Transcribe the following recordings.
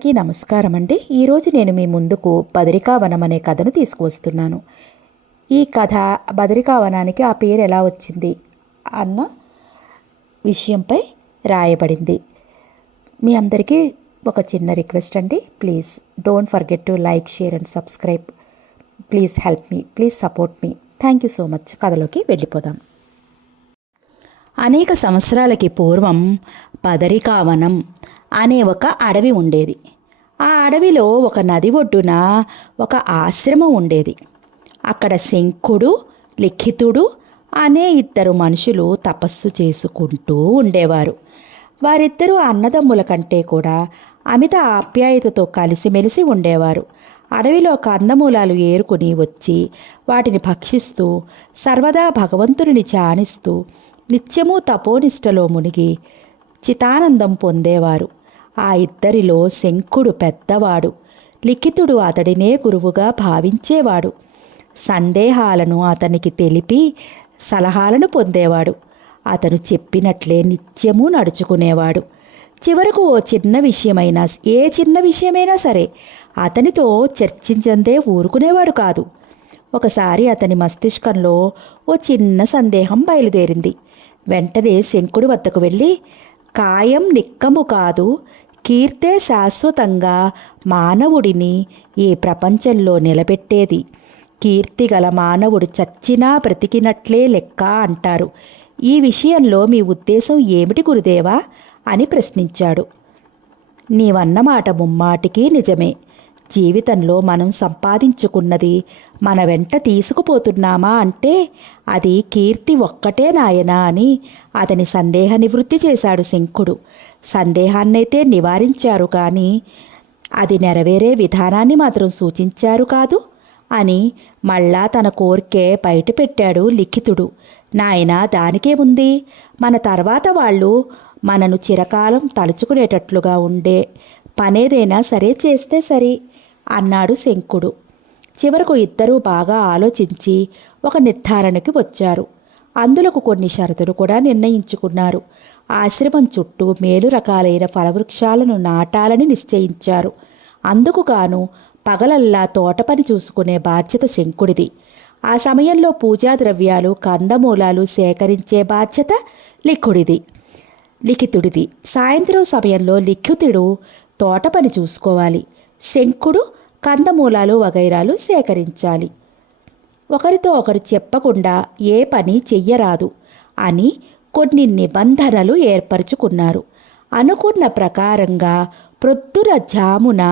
అందరికీ నమస్కారం అండి. ఈరోజు నేను మీ ముందుకు బదరికావనం అనే కథను తీసుకువస్తున్నాను. ఈ కథ బదరికావనానికి ఆ పేరు ఎలా వచ్చింది అన్న విషయంపై రాయబడింది. మీ అందరికీ ఒక చిన్న రిక్వెస్ట్ అండి. Please don't forget to like, share and subscribe. Please help me, please support me. Thank you so much. కథలోకి వెళ్ళిపోదాం. అనేక సంవత్సరాలకి పూర్వం బదరికావనం అనే ఒక అడవి ఉండేది. ఆ అడవిలో ఒక నది ఒడ్డున ఒక ఆశ్రమం ఉండేది. అక్కడ శంఖుడు, లిఖితుడు అనే ఇద్దరు మనుషులు తపస్సు చేసుకుంటూ ఉండేవారు. వారిద్దరూ అన్నదమ్ముల కంటే కూడా అమిత ఆప్యాయతతో కలిసిమెలిసి ఉండేవారు. అడవిలో కందమూలాలు ఏరుకుని వచ్చి వాటిని భక్షిస్తూ సర్వదా భగవంతుని ధ్యానిస్తూ నిత్యము తపోనిష్టలో మునిగి చితానందం పొందేవారు. ఆ ఇద్దరిలో శంఖుడు పెద్దవాడు. లిఖితుడు అతడినే గురువుగా భావించేవాడు. సందేహాలను అతనికి తెలిపి సలహాలను పొందేవాడు. అతను చెప్పినట్లే నిత్యము నడుచుకునేవాడు. చివరకు ఏ చిన్న విషయమైనా సరే అతనితో చర్చించందే ఊరుకునేవాడు కాదు. ఒకసారి అతని మస్తిష్కంలో ఓ చిన్న సందేహం బయలుదేరింది. వెంటనే శంఖుడి వద్దకు వెళ్ళి, కాయం నిక్కము కాదు, కీర్తే శాశ్వతంగా మానవుడిని ఈ ప్రపంచంలో నిలబెట్టేది. కీర్తి గల మానవుడు చచ్చినా బ్రతికినట్లే లెక్క అంటారు. ఈ విషయంలో మీ ఉద్దేశం ఏమిటి గురుదేవా అని ప్రశ్నించాడు. నీవన్నమాట ముమ్మాటికి నిజమే. జీవితంలో మనం సంపాదించుకున్నది మన వెంట తీసుకుపోతున్నామా అంటే అది కీర్తి ఒక్కటే నాయనా అని అతని సందేహ నివృత్తి చేశాడు శంఖుడు. సందేహాన్నైతే నివారించారు, కానీ అది నెరవేరే విధానాన్ని మాత్రం సూచించారు కాదు అని మళ్ళా తన కోరికే బయటపెట్టాడు లిఖితుడు. నాయనా, దానికేముంది, మన తర్వాత వాళ్ళు మనను చిరకాలం తలుచుకునేటట్లుగా ఉండే పనేదైనా సరే చేస్తే సరి అన్నాడు శంఖుడు. చివరకు ఇద్దరూ బాగా ఆలోచించి ఒక నిర్ధారణకి వచ్చారు. అందులకు కొన్ని షరతులు కూడా నిర్ణయించుకున్నారు. ఆశ్రమం చుట్టూ మేలు రకాలైన ఫలవృక్షాలను నాటాలని నిశ్చయించారు. అందుకు గాను పగలల్లా తోటపని చూసుకునే బాధ్యత శంఖుడిది. ఆ సమయంలో పూజా ద్రవ్యాలు, కందమూలాలు సేకరించే బాధ్యత లిఖితుడిది. సాయంత్రం సమయంలో లిఖితుడు తోటపని చూసుకోవాలి. శంఖుడు కందమూలాలు వగైరాలు సేకరించాలి. ఒకరితో ఒకరు చెప్పకుండా ఏ పని చెయ్యరాదు అని కొన్ని నిబంధనలు ఏర్పరచుకున్నారు. అనుకున్న ప్రకారంగా ప్రొద్దున జామున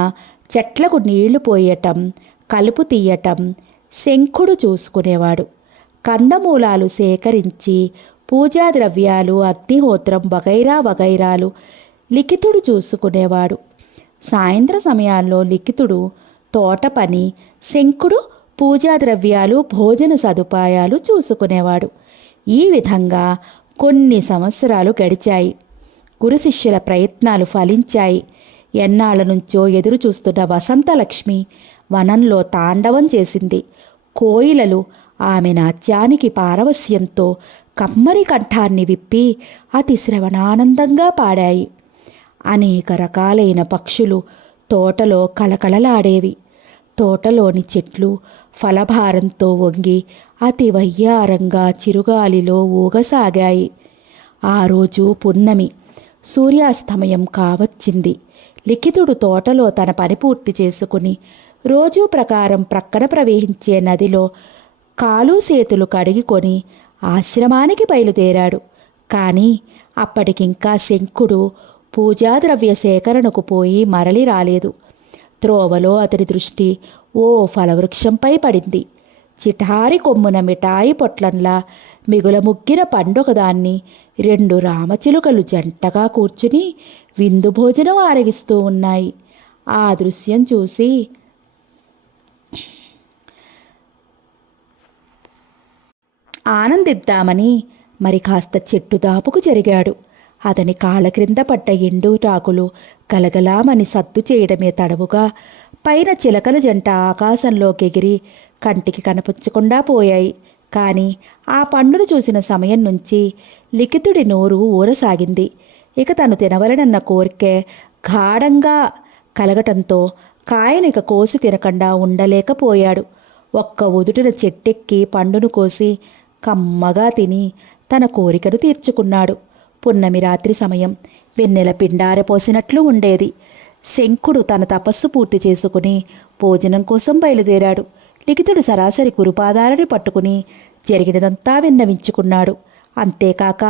చెట్లకు నీళ్లు పోయటం, కలుపు తీయటం శంఖుడు చూసుకునేవాడు. కందమూలాలు సేకరించి పూజా ద్రవ్యాలు, అగ్నిహోత్రం వగైరాలు లిఖితుడు చూసుకునేవాడు. సాయంత్ర సమయాల్లో లిఖితుడు తోట పని, శంఖుడు పూజా ద్రవ్యాలు, భోజన సదుపాయాలు చూసుకునేవాడు. ఈ విధంగా కొన్ని సంవత్సరాలు గడిచాయి. గురు శిష్యుల ప్రయత్నాలు ఫలించాయి. ఎన్నాళ్ల నుంచో ఎదురు చూస్తున్న వసంతలక్ష్మి వనంలో తాండవం చేసింది. కోయిలలు ఆమె నాట్యానికి పారవస్యంతో కమ్మరి కంఠాన్ని విప్పి అతి శ్రవణానందంగా పాడాయి. అనేక రకాలైన పక్షులు తోటలో కళకళలాడేవి. తోటలోని చెట్లు ఫలభారంతో వంగి అతి వయ్యారంగా చిరుగాలిలో ఊగసాగాయి. ఆ రోజు పున్నమి. సూర్యాస్తమయం కావచ్చింది. లిఖితుడు తోటలో తన పని పూర్తి చేసుకుని రోజూ ప్రకారం ప్రక్కన ప్రవహించే నదిలో కాలు చేతులు కడిగికొని ఆశ్రమానికి బయలుదేరాడు. కానీ అప్పటికింకా శంఖుడు పూజాద్రవ్య సేకరణకు పోయి మరలి రాలేదు. త్రోవలో అతని దృష్టి ఓ ఫలవృక్షంపై పడింది. చిటారి కొమ్మున మిఠాయి పొట్లంలా మిగులముగ్గిన పండొకదాన్ని 2 రామచిలుకలు జంటగా కూర్చుని విందు భోజనం ఆరగిస్తూ ఉన్నాయి. ఆ దృశ్యం చూసి ఆనందిద్దామని మరి కాస్త చెట్టు దాపుకు జరిగాడు. అతని కాళ్ళ క్రింద పడ్డ ఎండుటాకులు గలగలామని సద్దు చేయడమే తడవుగా పైన చిలకల జంట ఆకాశంలోకి ఎగిరి కంటికి కనిపించకుండా పోయాయి. కానీ ఆ పండును చూసిన సమయం నుంచి లిఖితుడి నోరు ఊరసాగింది. ఇక తను తినవలనన్న కోరికే గాఢంగా కలగటంతో కాయనిక కోసి తినకుండా ఉండలేకపోయాడు. ఒక్క ఉదుటిన చెట్టెక్కి పండును కోసి కమ్మగా తిని తన కోరికను తీర్చుకున్నాడు. పున్నమి రాత్రి సమయం. వెన్నెల పిండారపోసినట్లు ఉండేది. శంకుడు తన తపస్సు పూర్తి చేసుకుని భోజనం కోసం బయలుదేరాడు. లిఖితుడు సరాసరి గురుపాదాలని పట్టుకుని జరిగినదంతా విన్నవించుకున్నాడు. అంతేకాక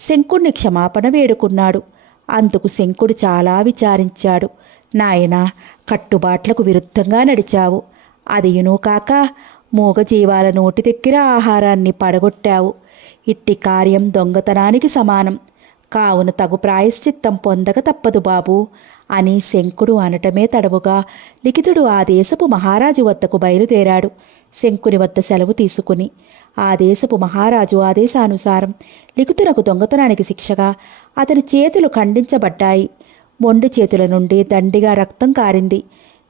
శంకుడిని క్షమాపణ వేడుకున్నాడు. అందుకు శంకుడు చాలా విచారించాడు. నాయనా, కట్టుబాట్లకు విరుద్ధంగా నడిచావు. అదియునూ కాక మూగజీవాల నోటి దగ్గర ఆహారాన్ని పడగొట్టావు. ఇట్టి కార్యం దొంగతనానికి సమానం. కావున తగు ప్రాయశ్చిత్తం పొందక తప్పదు బాబూ అని శంకుడు అనటమే తడవుగా లిఖితుడు ఆ దేశపు మహారాజు వద్దకు బయలుదేరాడు. శంకుని వద్ద సెలవు తీసుకుని ఆ దేశపు మహారాజు ఆదేశానుసారం లిఖితునకు దొంగతనానికి శిక్షగా అతని చేతులు ఖండించబడ్డాయి. మొండి చేతుల నుండి దండిగా రక్తం కారింది.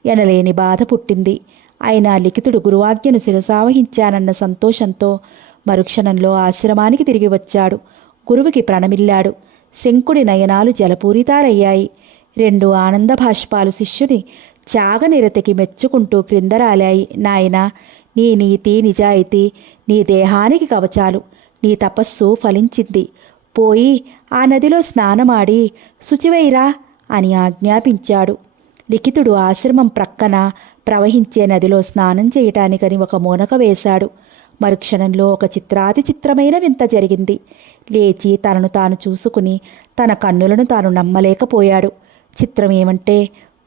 ఎనలేని బాధ పుట్టింది. అయినా లిఖితుడు గురువాజ్ఞను శిరసావహించానన్న సంతోషంతో మరుక్షణంలో ఆశ్రమానికి తిరిగి వచ్చాడు. గురువుకి ప్రణమిల్లాడు. శంకుడి నయనాలు జలపూరితాలయ్యాయి. 2 ఆనంద భాష్పాలు శిష్యుని త్యాగనిరతికి మెచ్చుకుంటూ క్రిందరాలాయి. నాయనా, నీ నీతి నిజాయితీ నీ దేహానికి కవచాలు. నీ తపస్సు ఫలించింది. పోయి ఆ నదిలో స్నానమాడి శుచివైరా అని ఆజ్ఞాపించాడు. లిఖితుడు ఆశ్రమం ప్రక్కన ప్రవహించే నదిలో స్నానం చేయటానికని ఒక మూనక వేశాడు. మరుక్షణంలో ఒక చిత్రాతి చిత్రమైన వింత జరిగింది. లేచి తనను తాను చూసుకుని తన కన్నులను తాను నమ్మలేకపోయాడు. చిత్రమేమంటే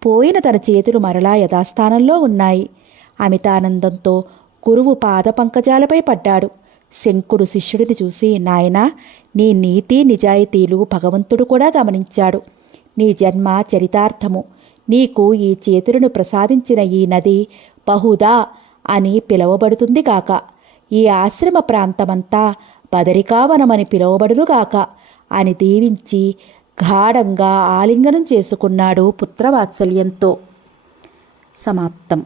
పోయిన తన చేతులు మరలా యథాస్థానంలో ఉన్నాయి. అమితానందంతో గురువు పాద పంకజాలపై పడ్డాడు. శంకుడు శిష్యుడిని చూసి, నాయనా, నీ నీతి నిజాయితీలు భగవంతుడు కూడా గమనించాడు. నీ జన్మ చరితార్థము. నీకు ఈ చేతులను ప్రసాదించిన ఈ నది బహుదా అని పిలువబడుతుంది గాక. ఈ ఆశ్రమ ప్రాంతమంతా బదరికావనమని పిలువబడునుగాక అని దీవించి గాఢంగా ఆలింగనం చేసుకున్నాడు పుత్రవాత్సల్యంతో. సమాప్తం.